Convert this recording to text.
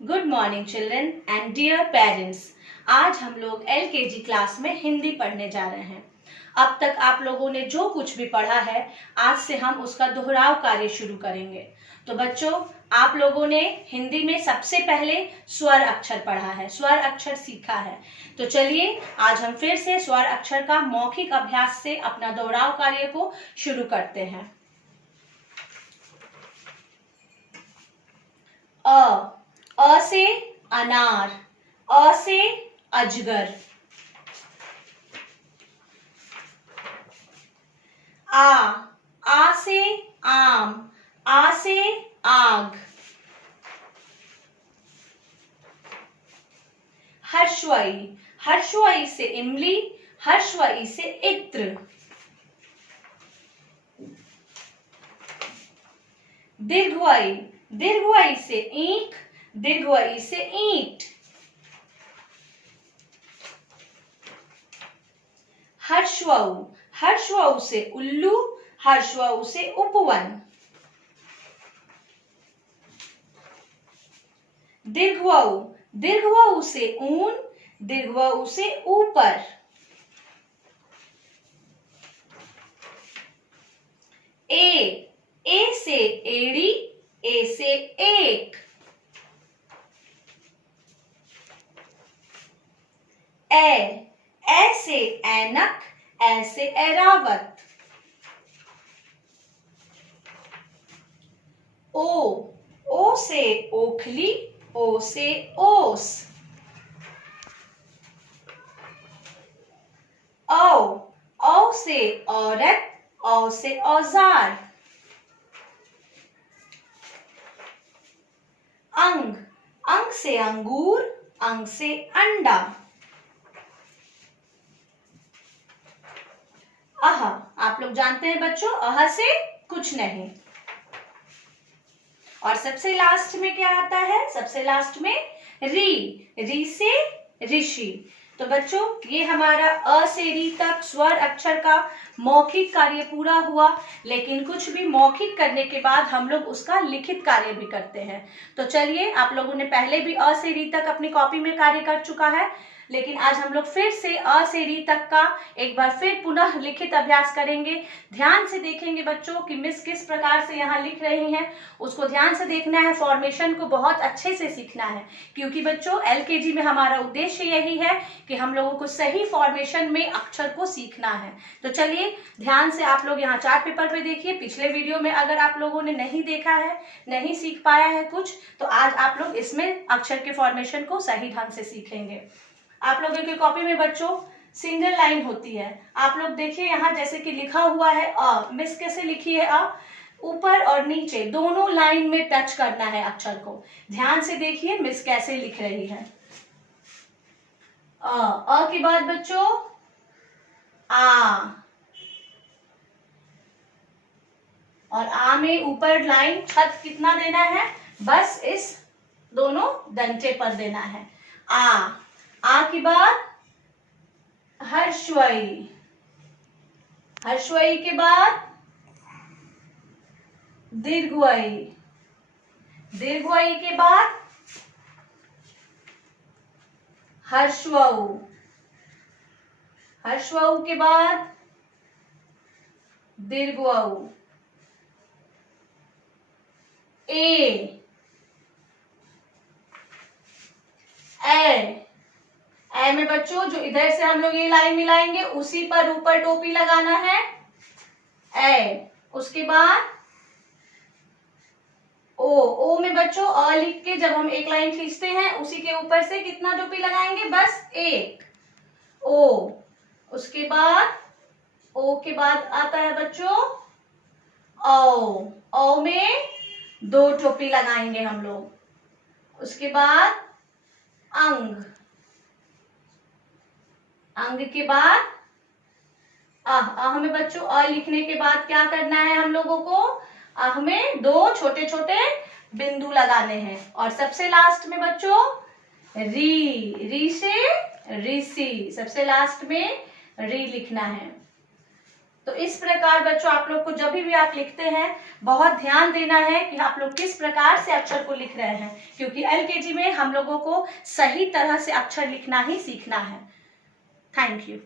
Good morning children and dear parents. आज हम लोग LKG क्लास में हिंदी पढ़ने जा रहे हैं। अब तक आप लोगों ने जो कुछ भी पढ़ा है, आज से हम उसका दोहराव कार्य शुरू करेंगे। तो बच्चों, आप लोगों ने हिंदी में सबसे पहले स्वर अक्षर पढ़ा है, स्वर अक्षर सीखा है। तो चलिए आज हम फिर से स्वर अक्षर का मौखिक अभ्यास से अपना दोहराव कार्य को शुरू करते हैं। अ से अनार, अ से अजगर। आ से आम, आ से आग। हर्षवई, हर्षवई से इमली, हर्षवई से इत्र। दीर्घवई, दीर्घवई से ईंख, दीर्घवई से ईंट। हर्षवऊ, हर्षवऊ से उल्लू, हर्षवऊ से उपवन। दीर्घवऊ, दीर्घवऊ से ऊन, दीर्घवऊ से ऊपर। ए से एड़ी, ए से एक। ए से ऐनक, ए से ऐरावत। ओ से ओखली, ओ से ओस। औ से औरत, औ से औजार। अंग, अंग से अंगूर, अंग से अंडा। अह, आप लोग जानते हैं बच्चों, अह से कुछ नहीं। और सबसे लास्ट में क्या आता है? सबसे लास्ट में री, री से ऋषि। तो बच्चों, ये हमारा अ से री तक स्वर अक्षर का मौखिक कार्य पूरा हुआ। लेकिन कुछ भी मौखिक करने के बाद हम लोग उसका लिखित कार्य भी करते हैं। तो चलिए, आप लोगों ने पहले भी अ से री तक अपनी कॉपी में कार्य कर चुका है, लेकिन आज हम लोग फिर से अ से री तक का एक बार फिर पुनः लिखित अभ्यास करेंगे। ध्यान से देखेंगे बच्चों कि मिस किस प्रकार से यहाँ लिख रही हैं, उसको ध्यान से देखना है। फॉर्मेशन को बहुत अच्छे से सीखना है, क्योंकि बच्चों LKG में हमारा उद्देश्य यही है कि हम लोगों को सही फॉर्मेशन में अक्षर को सीखना है। तो चलिए ध्यान से आप लोग यहाँ चार्ट पेपर पे देखिए। पिछले वीडियो में अगर आप लोगों ने नहीं देखा है, नहीं सीख पाया है कुछ, तो आज आप लोग इसमें अक्षर के फॉर्मेशन को सही ढंग से सीखेंगे। आप लोगों की कॉपी में बच्चों सिंगल लाइन होती है। आप लोग देखिए यहाँ जैसे कि लिखा हुआ है अ, मिस कैसे लिखी है अ? ऊपर और नीचे दोनों लाइन में टच करना है अक्षर को। ध्यान से देखिए मिस कैसे लिख रही है। अ के बाद बच्चों आ, और आ में ऊपर लाइन छत कितना देना है? बस इस दोनों दंते पर देना है। आ के बाद हर्षवई, हर्षवई के बाद दीर्घवई, दीर्घवई के बाद हर्षवऊ, हर्षवऊ के बाद दीर्घवऊ। ए में बच्चों जो इधर से हम लोग ये लाइन मिलाएंगे उसी पर ऊपर टोपी लगाना है ए। उसके बाद ओ में बच्चों अ लिख के जब हम एक लाइन खींचते हैं उसी के ऊपर से कितना टोपी लगाएंगे? बस एक। ओ, उसके बाद ओ के बाद आता है बच्चों औ में दो टोपी लगाएंगे हम लोग। उसके बाद अंग, अंग के बाद अह में बच्चों अ लिखने के बाद क्या करना है हम लोगों को? अह में दो छोटे छोटे बिंदु लगाने हैं। और सबसे लास्ट में बच्चों री से ऋषि, सबसे लास्ट में री लिखना है। तो इस प्रकार बच्चों आप लोग को जब भी आप लिखते हैं बहुत ध्यान देना है कि आप लोग किस प्रकार से अक्षर को लिख रहे हैं, क्योंकि LKG में हम लोगों को सही तरह से अक्षर लिखना ही सीखना है। Thank you.